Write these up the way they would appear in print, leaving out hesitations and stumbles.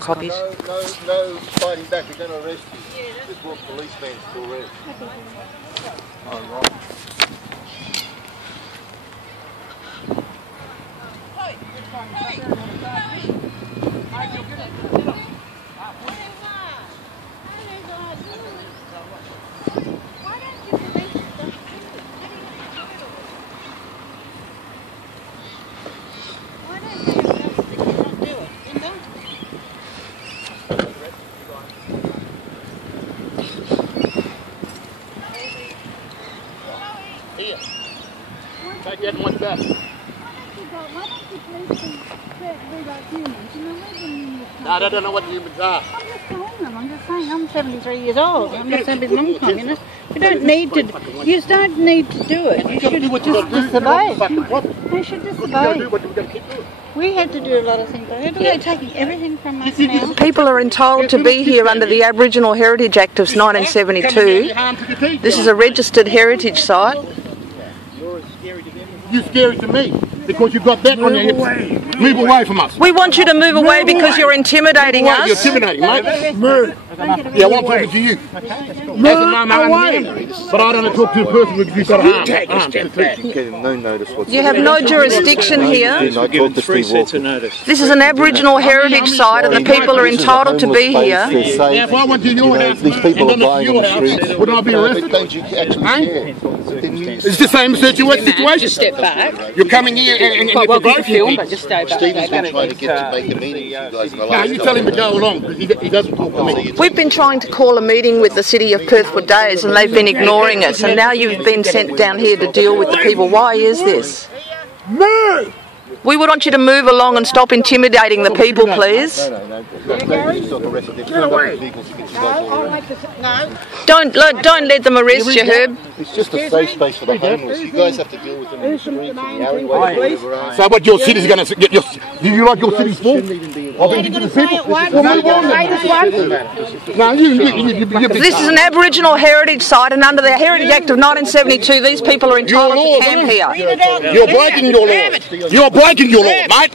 Copies. No fighting back. We're going to arrest you. Yeah, just want policemen to arrest. Oh, right. Here. Take that one back. No, I don't know what humans are. I'm just telling them. I'm just saying. I'm 73 years old. I'm not saying it's a long time, you know. You don't need to. You don't need to do it. You should just disobey. They should disobey. We had to do a lot of things. They're taking everything from us now. People are entitled to be here under the Aboriginal Heritage Act of 1972. This is a registered heritage site. You're scary to me because you've got that on your hips. Move away from us. We want you to move away because you're intimidating us. You're intimidating, mate. Move. Yeah, I want to talk to you. As a mum, but I don't talk to a person because you've got a arm. Take a step back. No notice whatsoever. You have no jurisdiction here. This is an Aboriginal heritage site and the people are entitled to be here. Yeah, if I went to your house these people are dying on the streets. Would I be arrested? Don't you actually care? It's the same situation. Just step back. You're coming here and you're provoking me. But just stay back. Stephen's been trying to get to make a meeting with you guys in the No, last you tell him to go along because he doesn't talk to me. We've been trying to call a meeting with the City of Perth for days and they've been ignoring us, and now you've been sent down here to deal with the people. Why is this? Move! We would want you to move along and stop intimidating the people, please. Don't let them arrest you, Herb. It's just a safe space for the homeless. You guys have to deal with them in the streets and the alleyways. So what your city's going to get? Do you like your city's full? Of indigenous people? This is an Aboriginal heritage site, and under the Heritage Act of 1972, these people are entitled to camp here. You're breaking your laws. You're breaking your law, mate.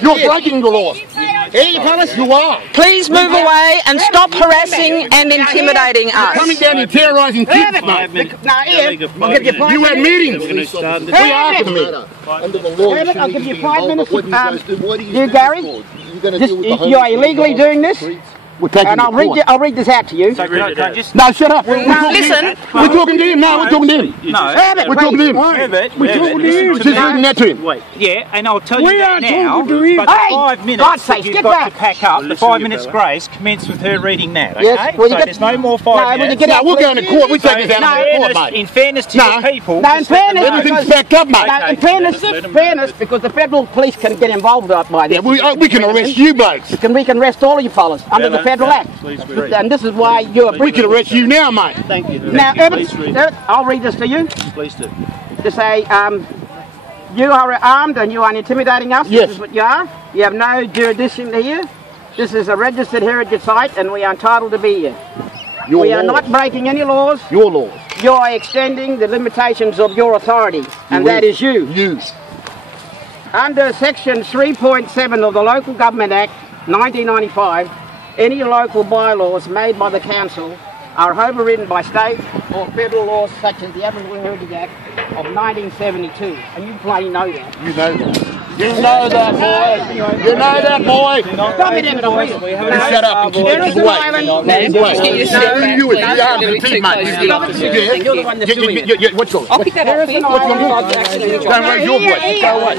You're breaking your laws. You are. Please move away and stop harassing and intimidating us. Coming down and terrorising kids, mate. You had meetings. We are for the Under the law, I'll give you 5 minutes. You, Gary, you are illegally doing this, and I'll read this out to you. No, shut up. Listen. We're talking to him. No, we're talking to him. We're talking to him. We're talking to you. Just reading that to him. Yeah, and I'll tell you that now, but the 5 minutes that you've got to pack up, the 5 minutes grace, commence with her reading that, okay? So there's no more 5 minutes. No, we're going to court. We take this out of court, mate. In fairness to the people... No, in fairness... Everything's backed up, mate. In fairness, because the federal police can get involved by this. Yeah, we can arrest you blokes. We can arrest all of you fellas under the federal act. And this is why you're... We can arrest you now, mate. Thank you. Now, I'll read this to you. Please do. To say, you are armed and you are intimidating us. Yes. This is what you are. You have no jurisdiction here. This is a registered heritage site and we are entitled to be here. We are not breaking any laws. Your laws. You are extending the limitations of your authority, and that is you. You. Under section 3.7 of the Local Government Act 1995, any local bylaws made by the council are overridden by state or federal laws such as the Aboriginal Heritage Act of 1972, and you plainly know that. You know that. You know that, boy. You know that, boy. Don't be there to read it. You shut up and keep it away. You are the team, mate. What's yours? I'll pick that up for you. Don't raise your voice. Go away.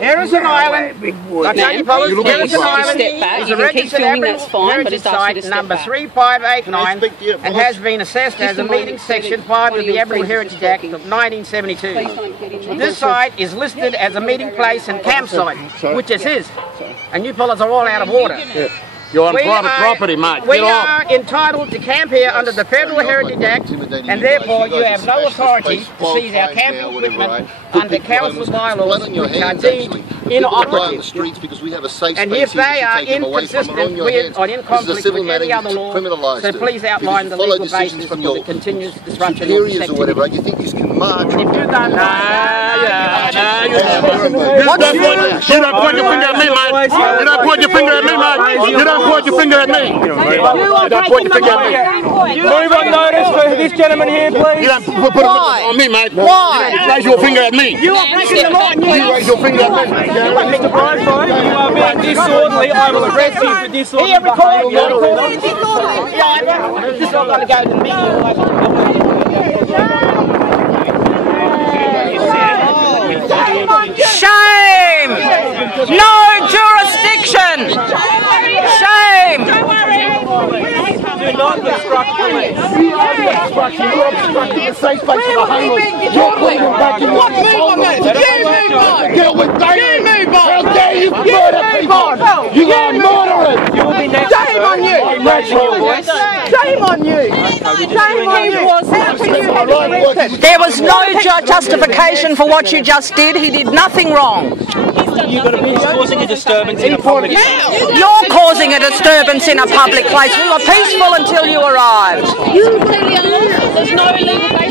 Heirisson Island. Heirisson Island is a registered Aboriginal heritage site number 3589 and has been assessed as a meeting section 5 of the Aboriginal Heritage Act of 1972. This site is listed as a meeting place and campsite, which is his, and you fellas are all out of order. You're on private property, mate. We are entitled to camp here under the Federal Heritage Act, and therefore you have no authority to seize our camping equipment under council bylaws which are deemed inoperative. And if they are inconsistent with or in conflict with any other law, so please outline the legal basis for the continuous disruption of the or whatever. You think you can march? If you don't know, You don't point your finger at me, mate. You don't point your finger at me, mate. You don't point your finger at me. You don't point your finger at me. Move on notice for this gentleman here, please. You don't put it on me, mate. Why? You raise your finger at me. You are breaking the law. You raise your finger at me. Mr. Brightside, you are being disorderly. I will arrest you for disorderly behaviour. This is all going to go to the media. Shame! No jurisdiction! Shame! Do not obstruct police. You're obstructing the safe space of the homeless. You're bleeding back in the What move on that? You move on! Deal with David! You move on! How dare you murder people! You are murderers! You will be next. Shame on you! Shame on you! Shame on you! How can you have arrested? There was no justification for what you just did. He did nothing wrong. You're going to be causing a disturbance in a public place. You're causing a disturbance in a public place. We were peaceful until you arrived.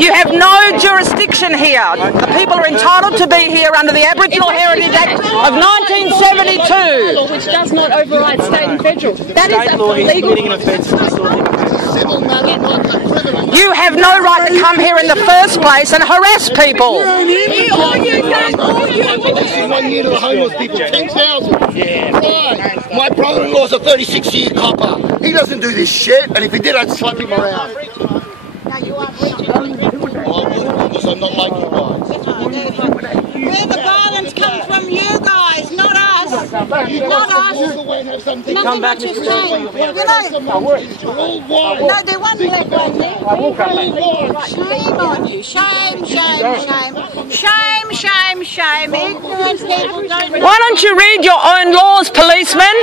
You have no jurisdiction here. The people are entitled to be here under the Aboriginal Heritage Act of 1972. Which does not override state and federal. That is State law is illegal. committing an offence of disorderly behaviour. You have no right to come here in the first place and harass people. This is 1 year to the homeless people, 10,000. Fine. My brother-in-law's a 36-year copper. He doesn't do this shit, and if he did, I'd slap him around. Well, I would, because I'm not like you guys. Where the violence comes from you guys, not us. Not us. Come back to the Shame. No, there wasn't black one there. Shame on you. Shame, shame, shame. Shame, shame, shame. Ignorant people don't... Why don't you read your own laws, policeman?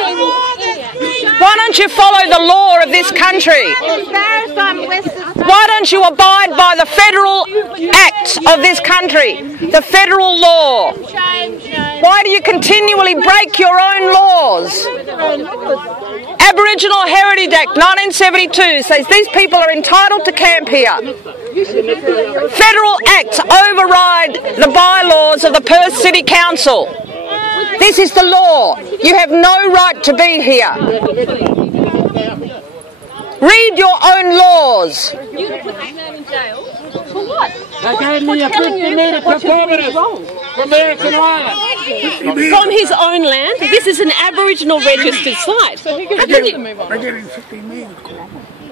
Why don't you follow the law of this country? Why don't you abide by the federal acts of this country, the federal law? Why do you continually break your own laws? Aboriginal Heritage Act 1972 says these people are entitled to camp here. Federal acts override the bylaws of the Perth City Council. This is the law. You have no right to be here. Read your own laws. You put this man in jail for what? They gave me a 50-metre performance from Heirisson Island. From his own land. This is an Aboriginal registered site. How can you move on? They gave him 15 metres.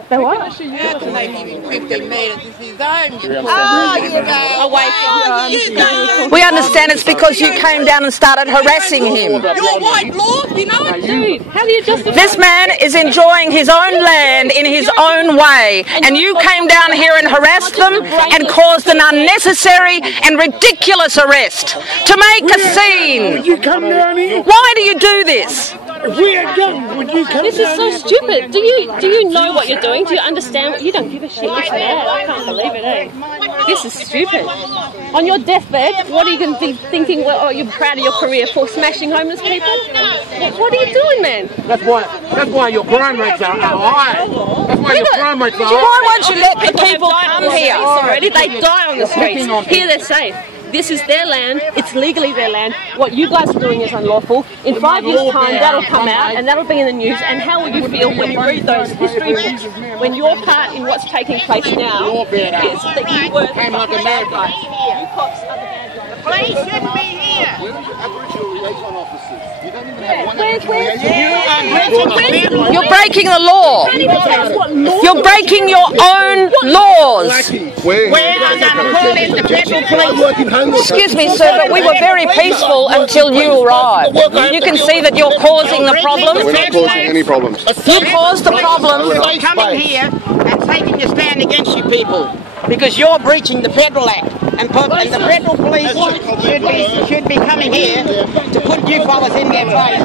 They what? They give him 15 metres. It's his own. Oh, you know. We understand it's because you came down and started harassing him. You're white law, you know. Dude, how do you justify This man is enjoying his own land in his own way, and you came down here and harassed them and caused an unnecessary and ridiculous arrest to make a scene. Would you come down here? Why do you do this? If we had guns, would you come This is so stupid. Do you know what you're doing? Do you understand what you don't give a shit? It's mad. I can't believe it, eh? This is stupid. On your deathbed, what are you going to be thinking? Well, oh, you're proud of your career for smashing homeless people? What are you doing, man? That's why your crime rates are high. That's why your crime rates are high. Why won't you let the People people have died on come the here? streets already. They die on the streets. Here they're safe. This is their land. It's legally their land. What you guys are doing is unlawful. In 5 years' time, that'll come out and that'll be in the news. And how will you feel when you read those history books? When your part in what's taking place now is that you were the bad guys. You cops are the bad guys. Police shouldn't be here. Aboriginal liaison officers. You don't even have one Aboriginal liaison. You're breaking the law. You're breaking your own laws. We're going to call in the federal police. Excuse me, sir, but we were very peaceful until you arrived. You can see that you're causing the problem. We're not causing any problems. You caused the problem. We're coming here and taking a stand against you people because you're breaching the Federal Act, and the Federal Police should be coming here to put you fellas in their place.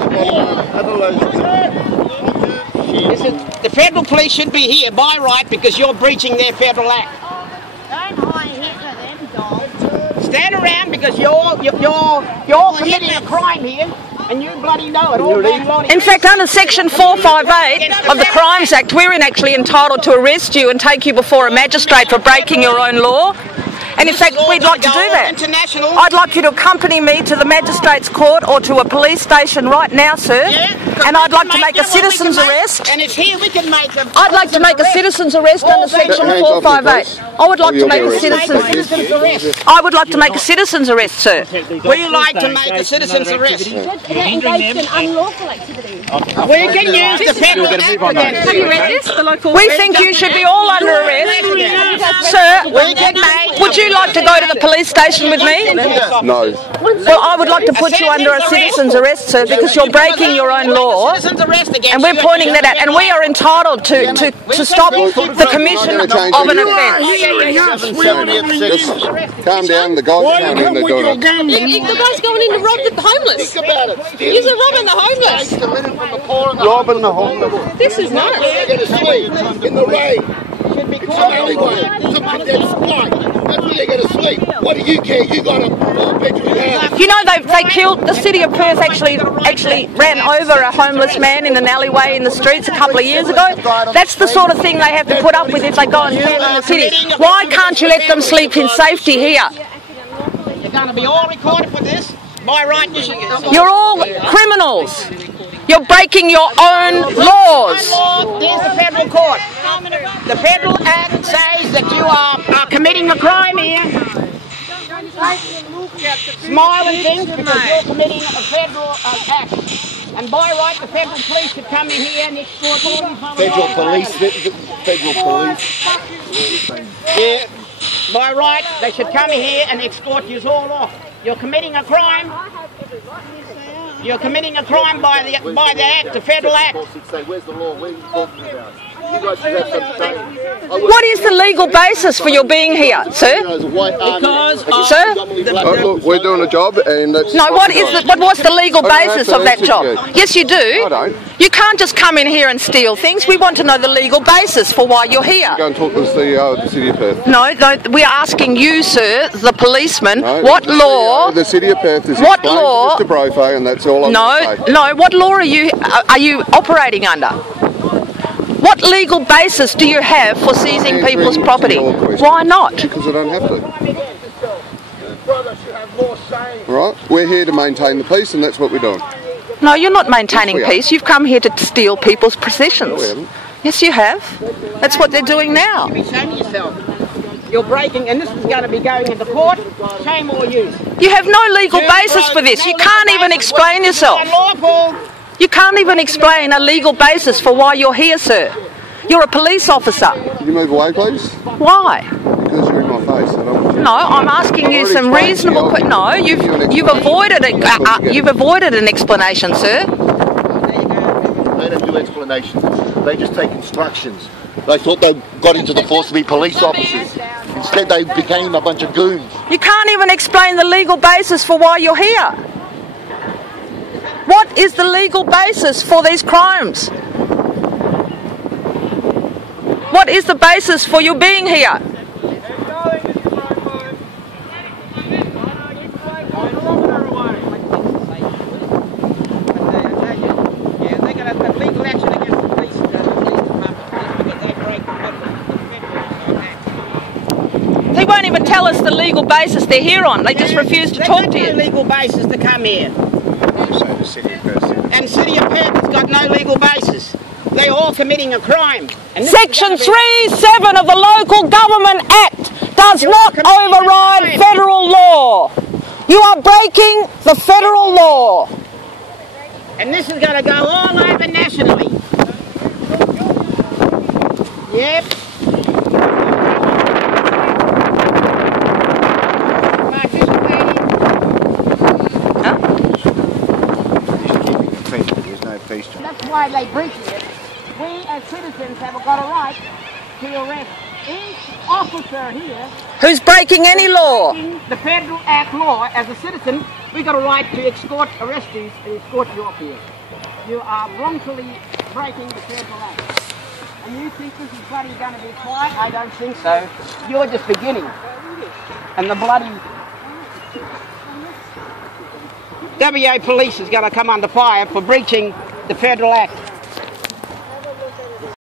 The Federal Police should be here by right because you're breaching their Federal Act. Don't hide here for them, dogs. Stand around because you're committing a crime here, and you bloody know it all day long. In fact, under Section 458 of the Crimes Act, we're actually entitled to arrest you and take you before a magistrate for breaking your own law. And in fact, we'd like to do that. I'd like you to accompany me to the Magistrates Court or to a police station right now, sir. And I'd like to make a citizen's arrest. And it's here we can make them. I'd like to make a citizen's arrest under section 458. I would like to make a citizen's arrest. I would like to make a citizen's arrest, sir. We like to make a citizen's arrest. They're engaged in unlawful activity. We can use the federal act against Have you read this? The local. We think you should be all under arrest. Sir, would you like to go to the police station with me? No. Well, I would like to put you under a citizen's arrest, sir, because you're breaking your own law. And we're pointing that out. And we are entitled to stop the commission of an offence. Calm down, the guys are coming in, they're doing it. The guy's going in to rob the homeless. Think about it. He's robbing the homeless. Robbing the homeless. This is nuts. They're going to sleep in the rain. It's an alleyway. It's a dead spot. That's where they're going to sleep. What do you care? You got a 4-bedroom house. You know, they killed, the city of Perth actually ran over a homeless man in an alleyway in the streets a couple of years ago. That's the sort of thing they have to put up with if they go and camp in the city. Why can't you let them sleep in safety here? You're going to be all recorded for this. By right, You're all criminals. You're breaking your own laws. There's the federal court. The federal act says that you are committing a crime here. Smile and think because you're committing a federal act. And by right, the federal police should come in here and escort all you. Federal police. Yeah. By right, they should come in here and escort you all off. You're committing a crime. You're committing a crime by the act, the federal act. Where's the law? What are you talking about? You guys should have some training. What is the legal basis for your being here, sir? Sir? Look, we're doing a job and that's... No, what's the legal basis of that job? Yes, you do. I don't. You can't just come in here and steal things. We want to know the legal basis for why you're here. Go and talk to the CEO of the City of Perth. No, we are asking you, sir, the policeman, what law... The City of Perth is what explained law... to Mr. Brofo, and that's all I'm going to say. No, what law are you operating under? What legal basis do you have for seizing people's property? Why not? Because I don't have to. Right? We're here to maintain the peace, and that's what we're doing. No, you're not maintaining peace. You've come here to steal people's possessions. No, we haven't. Yes, you have. That's what they're doing now. Shame yourself. You're breaking, and this is going to be going into court. Shame all you. You have no legal basis for this. You can't even explain yourself. You can't even explain a legal basis for why you're here, sir. You're a police officer. Can you move away, please? Why? Because you're in my face. I don't want you. No, I'm asking you some reasonable. No, you've avoided it. You've avoided an explanation, sir. They don't do explanations. They just take instructions. They thought they got into the force to be police officers. Instead, they became a bunch of goons. You can't even explain the legal basis for why you're here. What is the legal basis for these crimes? What is the basis for you being here? They won't even tell us the legal basis they're here on. They just refuse to talk to you. There's no legal basis to come here. And City of Perth has got no legal basis. They're all committing a crime. Section 3(7) of the Local Government Act does not override federal law. You are breaking the federal law. And this is going to go all over nationally. Yep. That's why they're breaching it. We as citizens have got a right to arrest each officer here. Who's breaking any law? The Federal Act law, as a citizen, we've got a right to arrest you and escort you off here. You are wrongfully breaking the Federal Act. And you think this is bloody going to be quiet? I don't think so. You're just beginning. And the bloody WA police is going to come under fire for breaching the Federal Act.